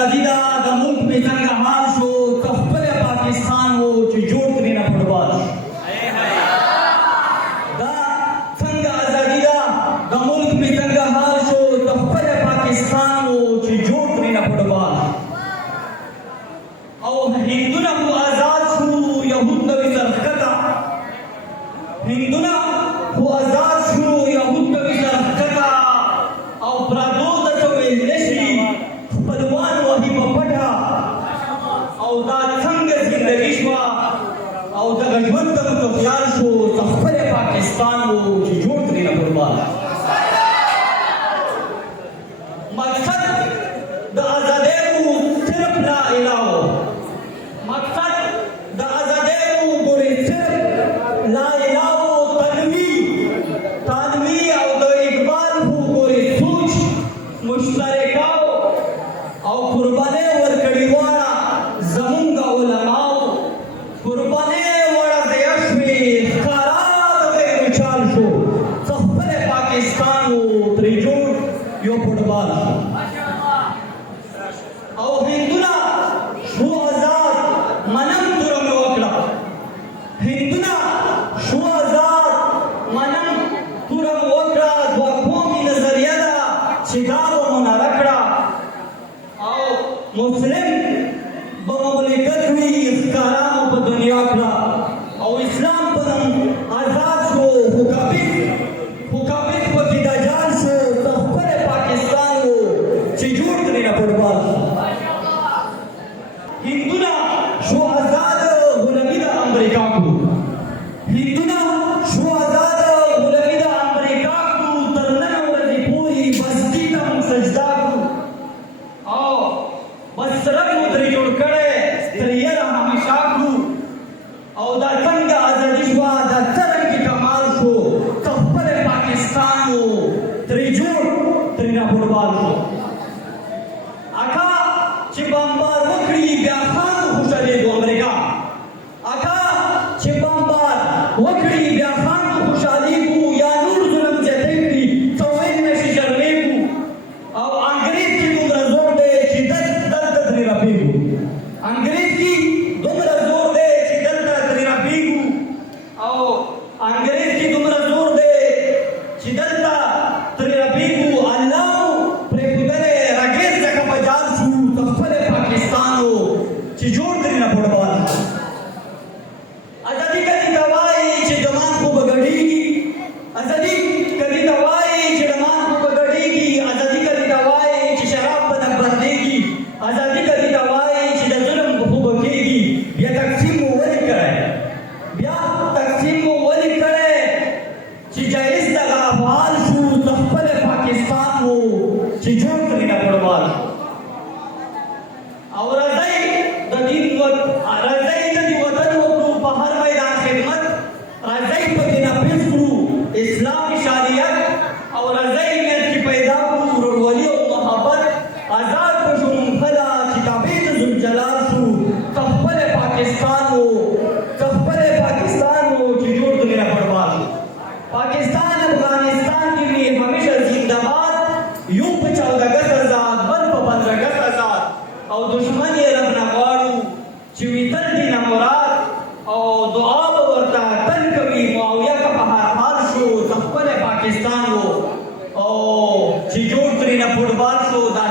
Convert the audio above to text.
ازادي دا د ملک په څنګه حال شو خپل پاکستان وو چې جوړ کړی نه فوټبال دا څنګه ازادي دا د ملک په څنګه حال شو خپل پاکستان وو چې جوړ کړی نه فوټبال او هندونه مو آزاد شو يهود نو سرخکتا هندونه خو آزاد شو يهود نو سرخکتا او پرادو ته ویل نشي خپلوان وهي په پټه او دا څنګه زندگی شو او دا ژوند ته مو خیال شو خپل پاکستان وو چې جوړ کړی نه فوټبال مقصد د آزادۍ وو صرف لا اله مقصد د آزادۍ وو ګورې صرف لا اله تنوی او د اقبال وو ګورې سوچ مشترکه او قرباني ورکړې واړه زمونږ علماو قرباني وړه د یشوي ښکارا د غیر چال شو خپل پاکستان وو ترې جوړ یو فوټبال او هندونه شو آزاد منم ترم وکړه هندونه شو آزاد منم ترم وکړه دوه قومي نظریه ده چې دا به مناره کړه او مسلم به مملکت وي ښکارا مو په دنیا کړه او اسلام په نوم آزاد شو خو کابل پکې دجال شو خپل پاکستان وو چې جوړ کړی نه فوټبال هندونه شو آزاد غلامي د امریکا کو هندونه شو آزاد غلامي د امریکا کو تر نن ورځې پورې بستی ته مو سجدا کو او بس سرک مو ترې جوړ کړی تر یره همیشه کړو او دا څنګه ازادي شوه دا څرنګې کمال شو خپل پاکستان وو ترې جوړ ترې نه فوټبال شو اکا چې بمبار وکړي بیا خان خوشحالېږو امریکا اکا چې بمبار وکړي بیا خان خوشحالېږو یا نور ظلم زیاتی کړي څه ویل نه شي شرمېږو او انګریز کې دومره زور دی چې دلته ترې رپېږو انګریز کې دومره زور دی چې دلته ترې رپېږو او انګریز کې دومره زور دی چې دلته ترې رپېږو الله مو پرېښودلی رګېز څخه په جال شو خپل پاکستان وو چې جوړ کړي نه فوټبال ازادي کدي ته وایي چې ډمان خو به ګډېږي ازادي کدي ته وایي چې ډمان خو به ګډېږي ازادي کدي ته وایي چې شراب به نه بندېږي ازادي کدي ته وایي چې د ظلم خو به کېږي بیا تقسیم مو ولې کړی چې جایز دغه افعال شو خپل پاکستان وو چې جوړ کړي نه فوټبال او راځئ د دې وطن وکړو په هر میدان خدمت راځئ پکې نافذ کړو اسلام شریعت او راځئ منځ کې پیدا کړو ورورولي او محبت آزاد به شو مونږ چې تابع د ذوالجلال شو خپل پاکستان وو چې جوړ کړي نه فوټبال پاکستان افغانستان के लिए हमेशा जिंदाबाद यूं पे 14 अगस्त आजाद बल पे 15 अगस्त आजाद और दुश्मन ये रब ना वाड़ू चिवितल दी ना मुराद और दुआ बवरता तन कभी मुआविया का बहार हाल शो खपले पाकिस्तान वो और चिजोड़ करी ना फुटबॉल शो दा